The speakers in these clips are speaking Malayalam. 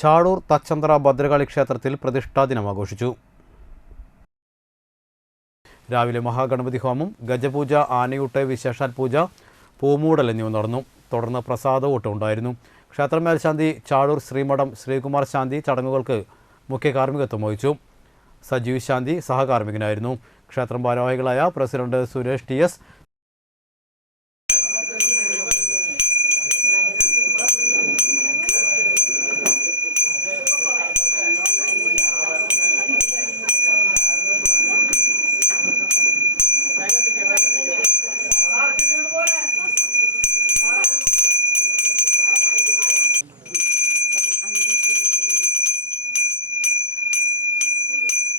ചാടൂർ തച്ചന്തറ ഭദ്രകാളി ക്ഷേത്രത്തിൽ പ്രതിഷ്ഠാ ദിനം ആഘോഷിച്ചു. രാവിലെ മഹാഗണപതി ഹോമം ഗജപൂജ ആനയൂട്ട് വിശേഷാൽ പൂജ പൂമൂടൽ എന്നിവ നടന്നു. തുടർന്ന് പ്രസാദ ഊട്ടം ഉണ്ടായിരുന്നു. ക്ഷേത്ര മേൽശാന്തി ചാടൂർ ശ്രീമഠം ശ്രീകുമാർ ശാന്തി ചടങ്ങുകൾക്ക് മുഖ്യ കാർമ്മികത്വം വഹിച്ചു. സജീവ് ശാന്തി സഹകാർമ്മികനായിരുന്നു. ക്ഷേത്രം ഭാരവാഹികളായ president Suresh T S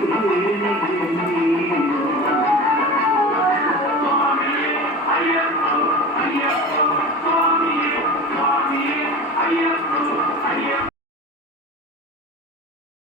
Gracias.